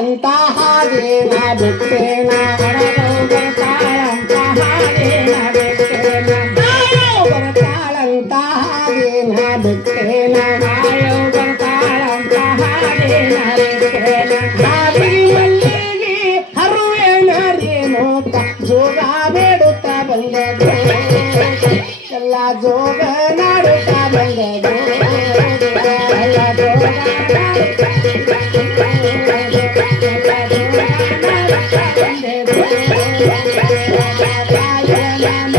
ಹಂತಹಾರೇನ ಬಿಟ್ಟೇನ ಹಣಗಂತಹಾರೇನ ಬಿಟ್ಟೇನ ಬರ್ತಾಳಂತಹಾರೇನ ಬಿಟ್ಟೇನ ನಾಯೋ ಬರ್ತಾಳಂತಹಾರೇನ ಬಿಟ್ಟೇನ ಗಾಳಿ ಮಲ್ಲಿಗೆ ಹರುವೇನರೇನೋ ಜೋಗ ಬೇಡುತ್ತ ಬಂದೆ ಎಲ್ಲ ಜೋಗ ನಾಡುತ್ತ ಬಂದೆ ಎಲ್ಲ ಜೋಗ Yeah,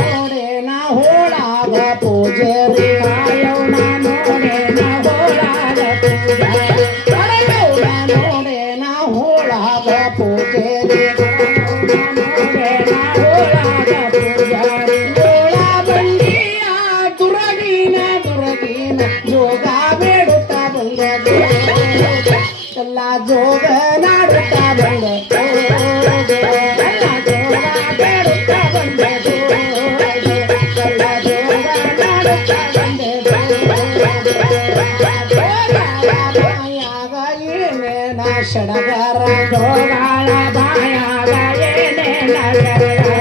ಶಡಗರ ಗೋವಾಳ ಬಾಯಾಗ ಏನೇ ನಗರ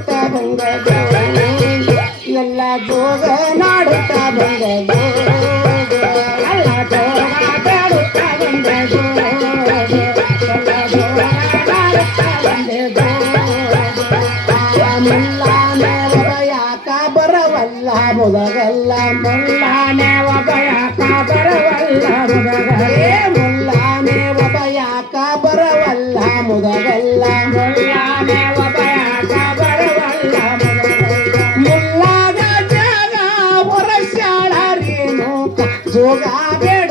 ಮುದಗಲ್ಲ ಮುಲ್ಲಾನೇವ ಬಯಾಕ ಬರವಲ್ಲ ಮುದಗಲೇ ಮುಲ್ಲಾನೇವ ಬಯಾಕ ಬರವಲ್ಲ ಮುದಗಲ್ಲ ಮುಲ್ಲಾನೇವ ಬಯಾಕ ಬರವಲ್ಲ ಮುಲ್ಲಾಗ ಜಾಗ ಹೊರ ಶಾಳ ರೇಣುಕ ಜೋಗ ಬೇಡ